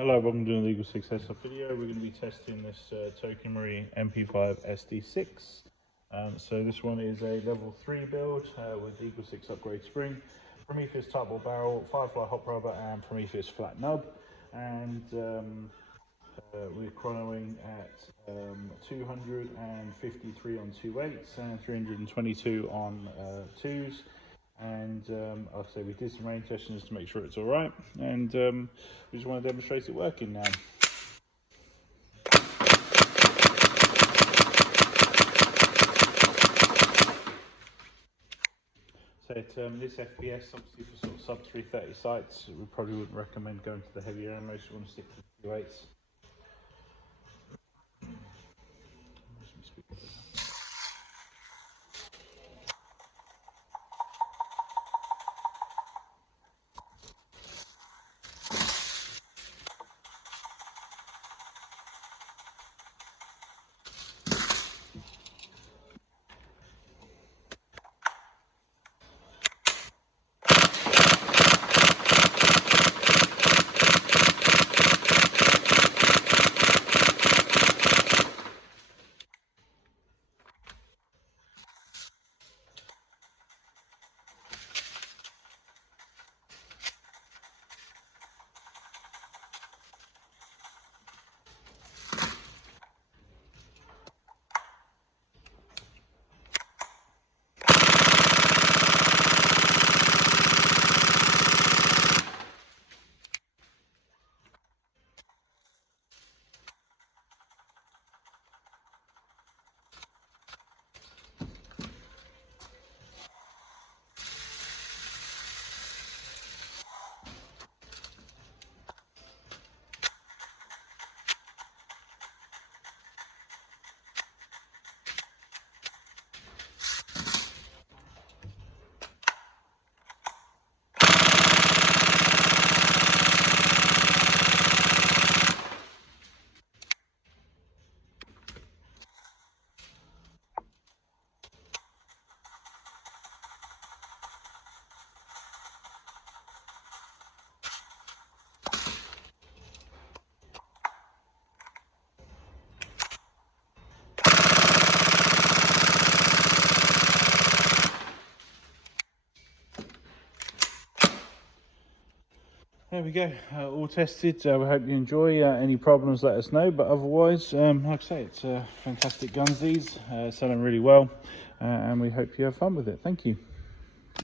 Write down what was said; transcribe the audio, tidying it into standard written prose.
Hello, welcome to the EagleSix Airsoft video. We're going to be testing this TM MP5 SD6. So this one is a level 3 build with EagleSix upgrade spring, Prometheus type ball barrel, Firefly Hop Rubber and Prometheus flat nub. And we're chronoing at 253 on 2.8s and 322 on 2s. And like I say, we did some range testing just to make sure it's all right, and we just want to demonstrate it working now. So this FPS, obviously for sort of sub 330 sites, we probably wouldn't recommend going to the heavier ammo, so you want to stick to 2.8s. There we go, all tested. We hope you enjoy. Any problems, let us know, but otherwise, like I say, it's fantastic guns, these selling really well, and we hope you have fun with it. Thank you.